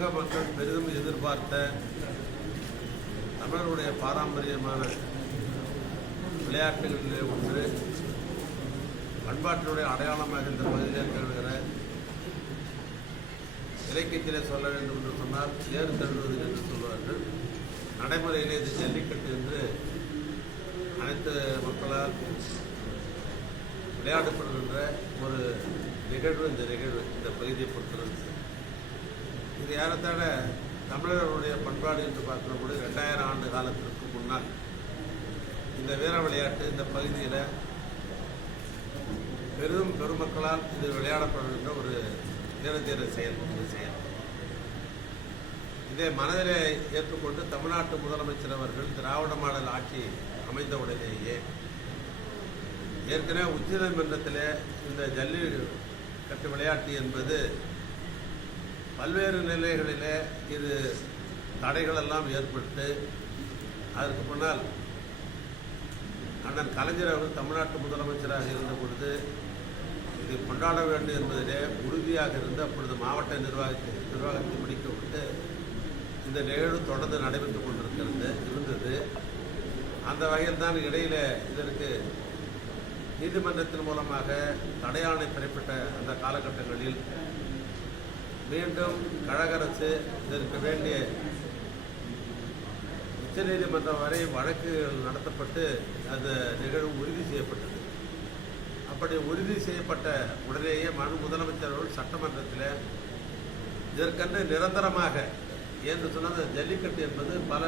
தமிழக மக்கள் பெரிதும் எதிர்பார்த்த தமிழருடைய பாரம்பரியமான விளையாட்டுகளிலே ஒன்று பண்பாட்டினுடைய அடையாளமாக இந்த பகுதியில் கருதுகிற இலக்கியத்திலே சொல்ல வேண்டும் என்று சொன்னால் ஏறு தழுவது என்று சொல்வார்கள். நடைமுறையிலே இது ஜல்லிக்கட்டு என்று அனைத்து மக்களால் விளையாடப்படுகின்ற ஒரு நிகழ்வு இந்த நிகழ்வு இந்த பகுதியை பொறுத்தவரை இது ஏறத்தாழ தமிழர்களுடைய பண்பாடு என்று பார்க்கிற பொழுது ரெண்டாயிரம் ஆண்டு காலத்திற்கு முன்னால் இந்த வீர விளையாட்டு இந்த பகுதியில் பெரும் பெருமக்களால் இது விளையாடப்படுகின்ற ஒரு வீரதீர செயல் ஒரு செயல். இதை மனதிலே ஏற்றுக்கொண்டு தமிழ்நாட்டு முதலமைச்சர் அவர்கள் திராவிட மாடல் ஆட்சி அமைந்த உடனேயே ஏற்கனவே உச்சநீதிமன்றத்தில் இந்த ஜல்லிக்கட்டு விளையாட்டு என்பது பல்வேறு நிலைகளிலே இது தடைகளெல்லாம் ஏற்பட்டு அதற்கு முன்னால் அண்ணன் கலைஞர் அவர்கள் தமிழ்நாட்டு முதலமைச்சராக இருந்த பொழுது இதை கொண்டாட வேண்டும் என்பதிலே உறுதியாக இருந்து அப்பொழுது மாவட்ட நிர்வாகத்தை நிர்வாகத்தை முடிக்கப்பட்டு இந்த நிகழ்வு தொடர்ந்து நடைபெற்றுக் கொண்டிருக்கிறது இருந்தது. அந்த வகையில் தான் இடையில இதற்கு நீதிமன்றத்தின் மூலமாக தடையாணை பிறப்பிட்ட அந்த காலகட்டங்களில் மீண்டும் கழகரசு இதற்கு வேண்டிய உச்சநீதிமன்றம் வரை வழக்குகள் நடத்தப்பட்டு அந்த நிகழ்வு உறுதி செய்யப்பட்டது. அப்படி உறுதி செய்யப்பட்ட உடனேயே மனு முதலமைச்சர் அவர்கள் சட்டமன்றத்தில் இதற்கென்று நிரந்தரமாக என்று சொன்னால் அந்த ஜல்லிக்கட்டு என்பது பல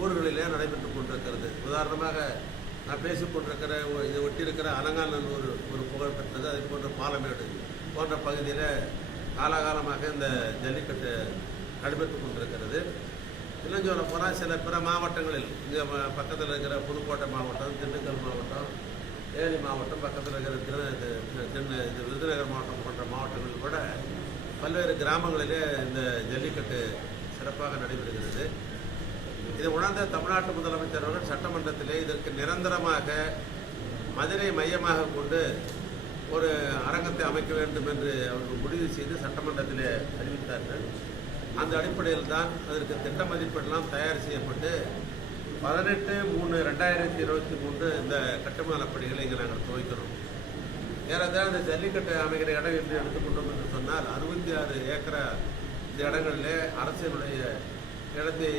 ஊர்களிலே நடைபெற்றுக் கொண்டிருக்கிறது. உதாரணமாக நான் பேசிக்கொண்டிருக்கிற ஒ- இதை ஒட்டியிருக்கிற அலங்காநல்லூர் ஒரு புகழ்பெற்றது. புகழ் பெற்றது அதே போன்ற பாலமேடு போன்ற பகுதியில் காலகாலமாக இந்த ஜல்லிக்கட்டு நடைபெற்றுக் கொண்டிருக்கிறது. இன்னும் சொல்ல போனால் சில பிற மாவட்டங்களில் இங்கே பக்கத்தில் இருக்கிற புதுக்கோட்டை மாவட்டம் திண்டுக்கல் மாவட்டம் தேனி மாவட்டம் பக்கத்தில் இருக்கிற திரு திரு இது விருதுநகர் மாவட்டம் போன்ற மாவட்டங்களில் கூட பல்வேறு கிராமங்களிலே இந்த ஜல்லிக்கட்டு சிறப்பாக நடைபெறுகிறது. இதை உணர்ந்த தமிழ்நாட்டு முதலமைச்சர் அவர்கள் சட்டமன்றத்திலே இதற்கு நிரந்தரமாக மதுரை மையமாக கொண்டு ஒரு அரங்கத்தை அமைக்க வேண்டும் என்று அவர்கள் முடிவு செய்து சட்டமன்றத்திலே அறிவித்தார்கள். அந்த அடிப்படையில் தான் அதற்கு திட்ட மதிப்பெல்லாம் தயார் செய்யப்பட்டு பதினெட்டு மூணு ரெண்டாயிரத்தி இருபத்தி மூன்று இந்த கட்டுமான பணிகளை இங்கே நாங்கள் துவைக்கிறோம். ஏறத்தாழ இந்த ஜல்லிக்கட்டு அமைகிற இடம் என்று எடுத்துக்கொண்டோம் என்று சொன்னால் அறுபத்தி ஆறு ஏக்கரா இந்த இடங்களிலே அரசினுடைய இடத்தை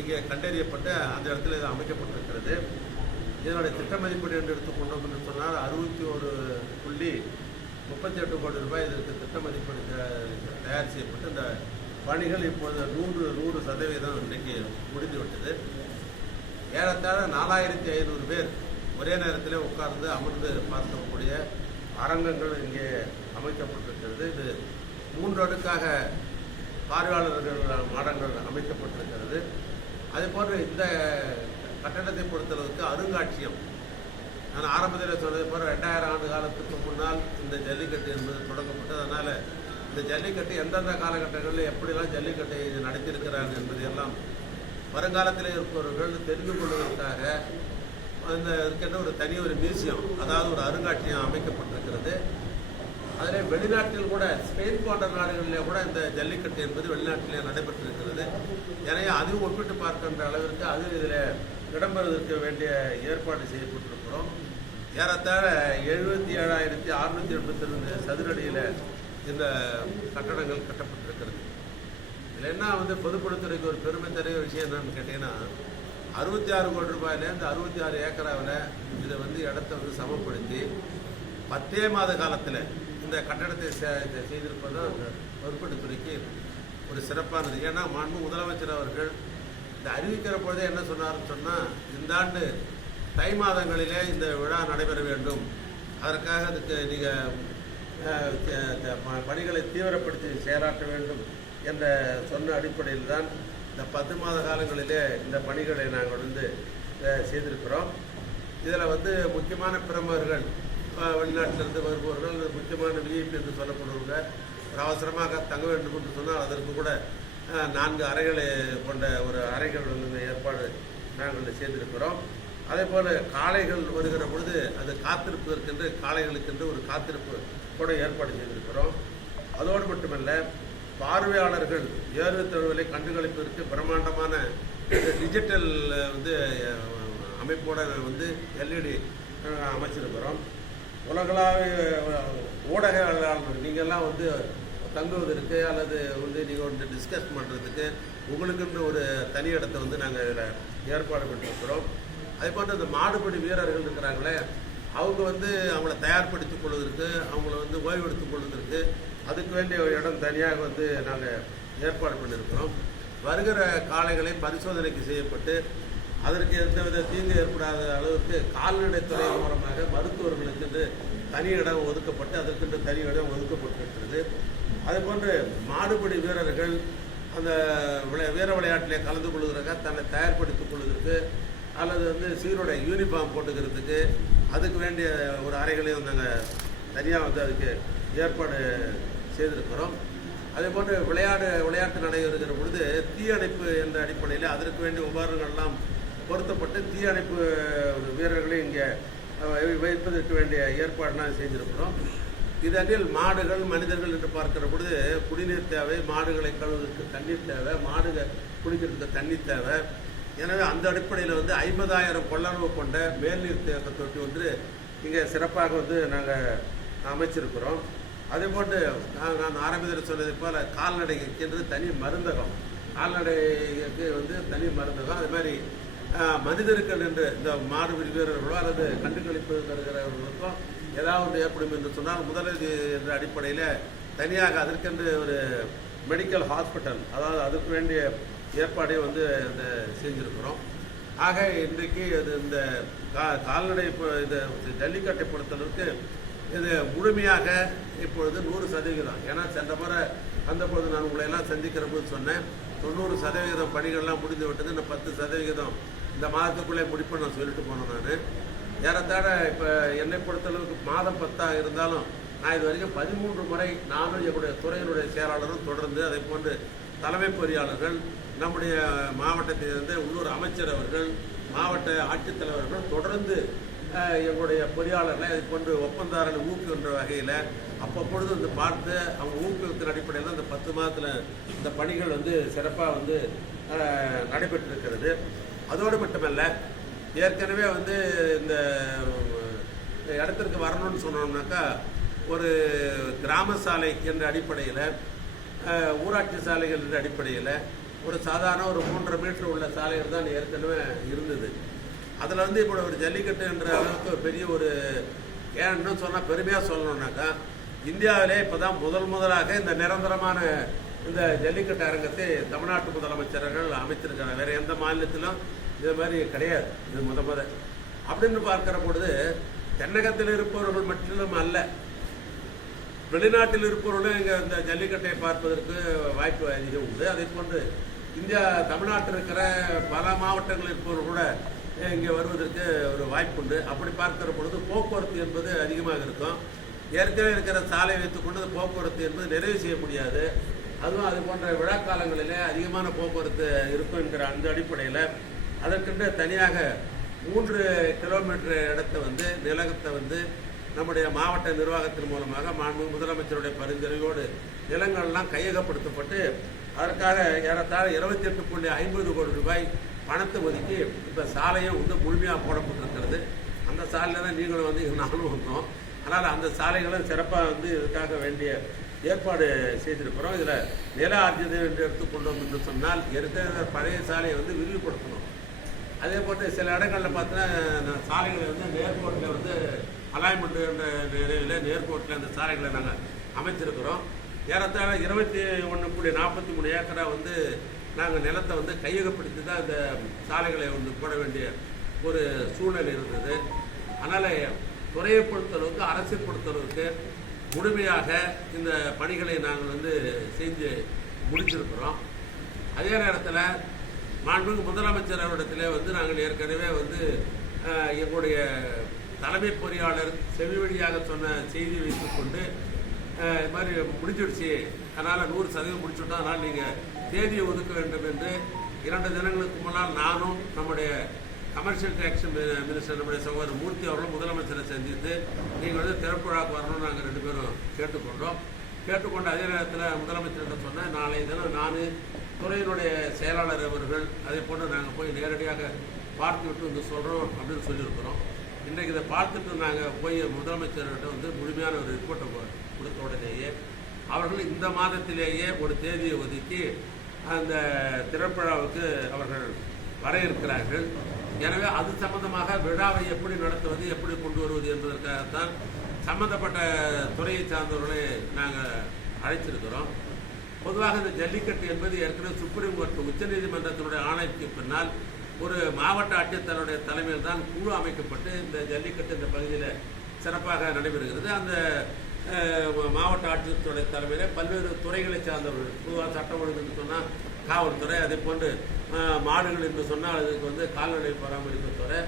இங்கே கண்டறியப்பட்டு அந்த இடத்துல இது அமைக்கப்பட்டிருக்கிறது. இதனுடைய திட்ட மதிப்பீடு என்று எடுத்துக்கொண்டோம் என்று சொன்னால் அறுபத்தி ஒரு புள்ளி முப்பத்தி எட்டு கோடி ரூபாய் இதற்கு திட்ட மதிப்பீடு த- தயார் செய்யப்பட்டு இந்த பணிகள் இப்போது நூறு நூறு சதவீதம் இன்றைக்கு முடிந்துவிட்டது. ஏறத்தாழ நாலாயிரத்தி ஐநூறு பேர் ஒரே நேரத்தில் உட்கார்ந்து அமர்ந்து பார்க்கக்கூடிய அரங்கங்கள் இங்கே அமைக்கப்பட்டிருக்கிறது. இது மூன்று அடுக்காக பார்வையாளர்கள் மாடங்கள் அமைக்கப்பட்டிருக்கிறது. அதே போன்று இந்த கட்டடத்தை பொறுத்தளவுக்கு அருங்காட்சியம். நான் ஆரம்பத்தில் சொன்னது போல ரெண்டாயிரம் ஆண்டு காலத்துக்கு முன்னால் இந்த ஜல்லிக்கட்டு என்பது தொடங்கப்பட்டது. அதனால் இந்த ஜல்லிக்கட்டு எந்தெந்த காலகட்டங்களில் எப்படிலாம் ஜல்லிக்கட்டை நடத்தியிருக்கிறாங்க என்பதையெல்லாம் வருங்காலத்தில் இருப்பவர்கள் தெரிந்து கொள்வதற்காக அந்த இருக்கின்ற ஒரு தனி ஒரு மியூசியம் அதாவது ஒரு அருங்காட்சியம் அமைக்கப்பட்டிருக்கிறது. அதில் வெளிநாட்டில் கூட ஸ்பெயின் போன்ற நாடுகளிலே கூட இந்த ஜல்லிக்கட்டு என்பது வெளிநாட்டிலே நடைபெற்றிருக்கிறது. எனவே அதுவும் ஒப்பிட்டு பார்க்கின்ற அளவிற்கு அது இதில் இடம்பெறுவதற்கு வேண்டிய ஏற்பாடு செய்யப்பட்டிருக்கிறோம். ஏறத்தாழ எழுபத்தி ஏழாயிரத்தி அறுநூத்தி எண்பத்தி ரெண்டு சதுரடியில் இந்த கட்டடங்கள் கட்டப்பட்டிருக்கிறது. இதில் என்ன வந்து பொதுப்பணித்துறைக்கு ஒரு பெருமை தரைய விஷயம் என்னன்னு கேட்டிங்கன்னா அறுபத்தி ஆறு கோடி ரூபாயிலேருந்து அறுபத்தி ஆறு ஏக்கராவில் இதை வந்து இடத்த வந்து சமப்படுத்தி பத்தே மாத காலத்தில் இந்த கட்டடத்தை செ- இதை அந்த பொதுப்பணித்துறைக்கு ஒரு சிறப்பானது. ஏன்னா மாண்பு முதலமைச்சர் அவர்கள் இந்த அறிவிக்கிற பொழுதே என்ன சொன்னார்னு சொன்னால் இந்த ஆண்டு தை மாதங்களிலே இந்த விழா நடைபெற வேண்டும். அதற்காக அதுக்கு நீங்கள் பணிகளை தீவிரப்படுத்தி செயலாற்ற வேண்டும் என்ற சொன்ன அடிப்படையில் தான் இந்த பத்து மாத காலங்களிலே இந்த பணிகளை நாங்கள் வந்து செய்திருக்கிறோம். இதில் வந்து முக்கியமான பிரமுகர்கள் வெளிநாட்டிலிருந்து வருபவர்கள் முக்கியமான விஐபி என்று சொல்லப்படுவங்க ஒரு அவசரமாக தங்க வேண்டும் என்று சொன்னால் அதற்கு கூட நான்கு அறைகளை கொண்ட ஒரு அறைகள் ஏற்பாடு நாங்கள் செய்திருக்கிறோம். அதே போல் காளைகள் வருகிற பொழுது அது காத்திருப்பதற்கென்று காளைகளுக்கென்று ஒரு காத்திருப்பு கூட ஏற்பாடு செய்திருக்கிறோம். அதோடு மட்டுமல்ல பார்வையாளர்கள் ஏறு தழுவலை கண்டுகளிப்பதற்கு பிரம்மாண்டமான டிஜிட்டல் வந்து அமைப்போட வந்து எல்இடி அமைச்சிருக்கிறோம். உலகளாவிய ஊடகங்கள் நீங்கள்லாம் வந்து தங்குவதற்கு அல்லது வந்து நீங்கள் வந்து டிஸ்கஸ் பண்ணுறதுக்கு உங்களுக்குன்ற ஒரு தனி இடத்தை வந்து நாங்கள் இதில் ஏற்பாடு பண்ணியிருக்கிறோம் அதே போன்று இந்த மாடுபடி வீரர்கள் இருக்கிறாங்களே அவங்க வந்து அவங்கள தயார்படுத்திக் கொள்வதற்கு அவங்கள வந்து ஓய்வெடுத்துக் கொள்வதற்கு அதுக்கு வேண்டிய ஒரு இடம் தனியாக வந்து நாங்கள் ஏற்பாடு பண்ணியிருக்கிறோம் வருகிற காளைகளை பரிசோதனைக்கு செய்யப்பட்டு அதற்கு எந்தவித தீங்கு ஏற்படாத அளவுக்கு கால்நடைத்துறை மூலமாக மருத்துவர்களுக்கு தனி இடம் ஒதுக்கப்பட்டு அதற்கென்று தனி இடம் ஒதுக்கப்பட்டிருக்கிறது. அதேபோன்று மாடுபிடி வீரர்கள் அந்த விளை வீர விளையாட்டிலே கலந்து கொள்வதற்காக தன்னை தயார்படுத்திக் கொள்வதற்கு அல்லது வந்து சீருடைய யூனிஃபார்ம் போட்டுக்கிறதுக்கு அதுக்கு வேண்டிய ஒரு அறைகளையும் நாங்கள் தனியாக வந்து அதுக்கு ஏற்பாடு செய்திருக்கிறோம். அதே போன்று விளையாடு விளையாட்டு நடைபெறுகிற பொழுது தீயணைப்பு என்ற அடிப்படையில் அதற்கு வேண்டிய உபகரணங்கள்லாம் பொருத்தப்பட்டு தீயணைப்பு வீரர்களையும் இங்கே வைப்பதற்கு வேண்டிய ஏற்பாடுலாம் செஞ்சுருக்கிறோம் இதனில் மாடுகள் மனிதர்கள் என்று பார்க்கிற பொழுது குடிநீர் தேவை மாடுகளை கழுவுவதற்கு தண்ணீர் தேவை மாடுகள் குடிக்கிறதுக்கு தண்ணீர் தேவை. எனவே அந்த அடிப்படையில் வந்து ஐம்பதாயிரம் கொள்ளளவு கொண்ட மேல்நீர் தேக்க தொட்டி வந்து இங்கே சிறப்பாக வந்து நாங்கள் அமைச்சிருக்கிறோம். அதே போன்று நான் நான் ஆரம்பத்தில் சொன்னதை போல் கால்நடைக்கு என்று தனி மருந்தகம் கால்நடைக்கு வந்து தனி மருந்தகம். அது மாதிரி மனிதர்கள் என்று இந்த மாடு வீரர்களோ அல்லது கண்டுகளிப்பு வருகிறவர்களுக்கோ ஏதாவது ஏற்படும் என்று சொன்னால் முதலுதவி என்ற அடிப்படையில் தனியாக அதற்கென்று ஒரு மெடிக்கல் ஹாஸ்பிட்டல் அதாவது அதுக்கு வேண்டிய ஏற்பாடை வந்து இந்த செஞ்சுருக்கிறோம். ஆக இன்றைக்கு அது இந்த கா கால்நடை இப்போ இது ஜல்லிக்கட்டை பொறுத்தளவுக்கு இது முழுமையாக இப்பொழுது நூறு சதவிகிதம் ஏன்னா சென்ற முறை அந்த பொழுது நான் உங்களை எல்லாம் சந்திக்கிற போது சொன்னேன் தொண்ணூறு சதவிகிதம் பணிகள்லாம் முடிந்து விட்டது இந்த பத்து சதவிகிதம் இந்த மாதத்துக்குள்ளே முடிப்பேன் நான் சொல்லிட்டு போனேன் நான். ஏறத்தாழ இப்போ என்னை பொறுத்தளவுக்கு மாதம் பத்தாக இருந்தாலும் நான் இது வரைக்கும் பதிமூன்று முறை நானும் என்னுடைய துறையினுடைய செயலாளரும் தொடர்ந்து அதை போன்று தலைமை பொறியாளர்கள் நம்முடைய மாவட்டத்திலிருந்து உள்ளூர் அமைச்சர் அவர்கள் மாவட்ட ஆட்சித்தலைவர்கள் தொடர்ந்து எங்களுடைய பொறியாளர்களை இது போன்று ஒப்பந்தாரர்கள் ஊக்குகின்ற வகையில் அப்பப்பொழுது வந்து பார்த்து அவங்க ஊக்குவித்தின் அடிப்படையில் அந்த பத்து மாதத்தில் இந்த பணிகள் வந்து சிறப்பாக வந்து நடைபெற்றிருக்கிறது. அதோடு மட்டுமல்ல ஏற்கனவே வந்து இந்த இந்த இடத்திற்கு வரணும்னு சொன்னோம்னாக்கா ஒரு கிராம சாலை என்ற அடிப்படையில் ஊராட்சி சாலைகள் என்ற அடிப்படையில் ஒரு சாதாரண ஒரு மூன்றரை மீட்டர் உள்ள சாலைகள் தான் ஏற்கனவே இருந்தது. அதில் வந்து இப்போ ஒரு ஜல்லிக்கட்டு என்ற அளவுக்கு ஒரு பெரிய ஒரு ஏன்னு சொன்னால் பெருமையாக சொல்லணுன்னாக்கா இந்தியாவிலே இப்போ தான் முதல் முதலாக இந்த நிரந்தரமான இந்த ஜல்லிக்கட்டு அரங்கத்தை தமிழ்நாட்டு முதலமைச்சர்கள் அமைச்சிருக்காங்க வேறு எந்த மாநிலத்திலும் இது மாதிரி கிடையாது. இது முத முத. அப்படின்னு பார்க்கிற பொழுது தென்னகத்தில் இருப்பவர்கள் மட்டும் அல்ல. வெளிநாட்டில் இருப்பவர்களும் இங்கே இந்த ஜல்லிக்கட்டை பார்ப்பதற்கு வாய்ப்பு அதிகம் உண்டு. அதே போன்று இந்தியா தமிழ்நாட்டில் இருக்கிற பல மாவட்டங்களில் இருப்பவர்கள் கூட இங்கே வருவதற்கு ஒரு வாய்ப்பு உண்டு. அப்படி பார்க்கிற பொழுது போக்குவரத்து என்பது அதிகமாக இருக்கும். ஏற்கனவே இருக்கிற சாலை வைத்துக்கொண்டு போக்குவரத்து என்பது நிறைவு செய்ய முடியாது. அதுவும் அது போன்ற விழா காலங்களிலே அதிகமான போக்குவரத்து இருக்கும் என்கிற அந்த அடிப்படையில் அதற்கென்று தனியாக மூன்று கிலோமீட்டர் இடத்தை வந்து நிலத்தை வந்து நம்முடைய மாவட்ட நிர்வாகத்தின் மூலமாக மாண்பு முதலமைச்சருடைய பரிந்துரையோடு நிலங்கள்லாம் கையகப்படுத்தப்பட்டு அதற்காக ஏறத்தாழ இருபத்தி எட்டு புள்ளி ஐம்பது கோடி ரூபாய் பணத்தை ஒதுக்கி இப்போ சாலையும் வந்து முழுமையாக போடப்பட்டிருக்கிறது. அந்த சாலையில் தான் நீங்களும் வந்து நானும் வந்தோம். அதனால் அந்த சாலைகளும் சிறப்பாக வந்து இதுக்காக வேண்டிய ஏற்பாடு செய்திருக்கிறோம். இதில் நில ஆர்ஜிதம் என்று எடுத்துக்கொண்டோம் என்று சொன்னால் இருக்கிற பழைய சாலையை வந்து விரிவுபடுத்தணும். அதே போட்டு சில இடங்களில் பார்த்தீங்கன்னா சாலைகளை வந்து நேர்கோட்டில் வந்து அலைன்மெண்ட் என்ற நிலையில் நேர்கோட்டில் அந்த சாலைகளை நாங்கள் அமைச்சிருக்கிறோம். ஏறத்தாழ இருபத்தி ஒன்று புள்ளி நாற்பத்தி மூணு ஏக்கரா வந்து நாங்கள் நிலத்தை வந்து கையகப்படுத்தி தான் இந்த சாலைகளை வந்து போட வேண்டிய ஒரு சூழ்நிலை இருந்தது. அதனால் துறையை பொறுத்தளவுக்கு அரசை பொறுத்தளவுக்கு முழுமையாக இந்த பணிகளை நாங்கள் வந்து செஞ்சு முடிச்சிருக்கிறோம். அதே நேரத்தில் மாண்புமிகு முதலமைச்சர் அவரிடத்திலே வந்து நாங்கள் ஏற்கனவே வந்து எங்களுடைய தலைமை பொறியாளர் செவி வழியாக சொன்ன செய்தி வைத்துக்கொண்டு இது மாதிரி முடிஞ்சிடுச்சு. அதனால் நூறு சதவீதம் முடிச்சுட்டோம். அதனால் நீங்கள் தேதியை ஒதுக்க வேண்டும் என்று இரண்டு தினங்களுக்கு முன்னால் நானும் நம்முடைய கமர்ஷியல் டேக்ஸ் மினிஸ்டர் நம்முடைய சகோதரர் மூர்த்தி அவர்களும் முதலமைச்சரை சந்தித்து நீங்கள் வந்து திறப்பு திறப்புழாக்கு வரணும்னு நாங்கள் ரெண்டு பேரும் கேட்டுக்கொண்டோம். கேட்டுக்கொண்ட அதே நேரத்தில் முதலமைச்சர்கிட்ட சொன்னேன் நாளை தினம் நான் துறையினுடைய செயலாளர் அவர்கள் அதே போன்று நாங்கள் போய் நேரடியாக பார்த்து விட்டு வந்து சொல்கிறோம் அப்படின்னு சொல்லியிருக்கிறோம். இன்றைக்கு இதை பார்த்துட்டு நாங்கள் போய் முதலமைச்சர்கிட்ட வந்து முழுமையான ஒரு ரிப்போர்ட்டை கொடுத்த உடனேயே அவர்கள் இந்த மாதத்திலேயே ஒரு தேதியை ஒதுக்கி அந்த திறப்பிழாவுக்கு அவர்கள் வர இருக்கிறார்கள் எனவே அது சம்பந்தமாக விழாவை எப்படி நடத்துவது எப்படி கொண்டு வருவது என்பதற்காகத்தான் சம்பந்தப்பட்ட துறையை சார்ந்தவர்களை நாங்கள் அழைச்சிருக்கிறோம் பொதுவாக இந்த ஜல்லிக்கட்டு என்பது ஏற்கனவே சுப்ரீம் கோர்ட் உச்சநீதிமன்றத்தினுடைய ஆணைக்கு பின்னால் ஒரு மாவட்ட ஆட்சித்தலைவருடைய தலைமையில் தான் குழு அமைக்கப்பட்டு இந்த ஜல்லிக்கட்டு இந்த பகுதியில் சிறப்பாக நடைபெறுகிறது. அந்த மாவட்ட ஆட்சியருடைய தலைமையில் பல்வேறு துறைகளை சார்ந்தவர்கள் பொதுவாக சட்டம் ஒழுங்குன்னு சொன்னால் காவல்துறை அதே போன்று மாடுகள் என்று சொன்னால் அதுக்கு வந்து கால்நடை பராமரிப்பு துறை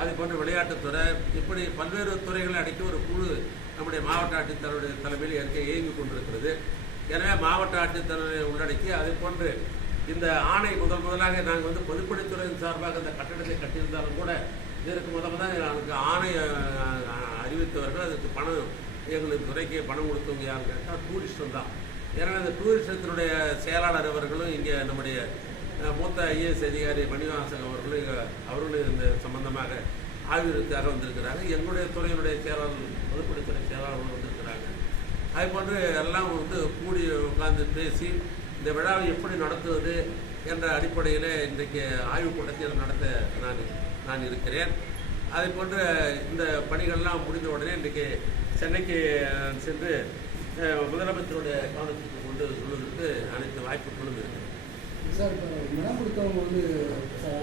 அதே போன்று விளையாட்டுத்துறை இப்படி பல்வேறு துறைகளை அடக்கி ஒரு குழு நம்முடைய மாவட்ட ஆட்சித்தலைவருடைய தலைமையில் ஏற்க இயங்கிக் கொண்டிருக்கிறது. எனவே மாவட்ட ஆட்சித்தலைவரை உள்ளடக்கி அதே போன்று இந்த ஆணை முதல் முதலாக நாங்கள் வந்து பொதுப்பணித்துறையின் சார்பாக இந்த கட்டடத்தை கட்டியிருந்தாலும் கூட இதற்கு முதல் தான் எனக்கு ஆணை அறிவித்தவர்கள் அதுக்கு பணம் எங்களுக்கு துறைக்கு பணம் கொடுத்தவங்க யாருன்னு கேட்டால் டூரிஸ்டம் தான். எனவே இந்த டூரிசத்தினுடைய செயலாளர் அவர்களும் இங்கே நம்முடைய மூத்த ஐஏஎஸ் அதிகாரி மணிவாசன் அவர்களும் இங்கே அவர்களும் இந்த சம்பந்தமாக ஆய்வுக்காக வந்திருக்கிறாங்க. எங்களுடைய துறையினுடைய செயலாளர் பொதுப்பணித்துறை செயலாளர்களும் வந்திருக்கிறாங்க. அது போன்று எல்லாம் வந்து கூடி உட்கார்ந்து பேசி இந்த விழாவை எப்படி நடத்துவது என்ற அடிப்படையில் இன்றைக்கு ஆய்வுக் கூட்டத்தை நடத்த நான் நான் இருக்கிறேன். அதே போன்று இந்த பணிகள்லாம் முடிந்த உடனே இன்றைக்கு சென்னைக்கு சென்று முதலமைச்சருடைய கவனத்திற்கு கொண்டு சொல்வதற்கு அனைத்து வாய்ப்புகளும் இருக்கிறது. சார் இப்போ இடம் கொடுத்தவங்க வந்து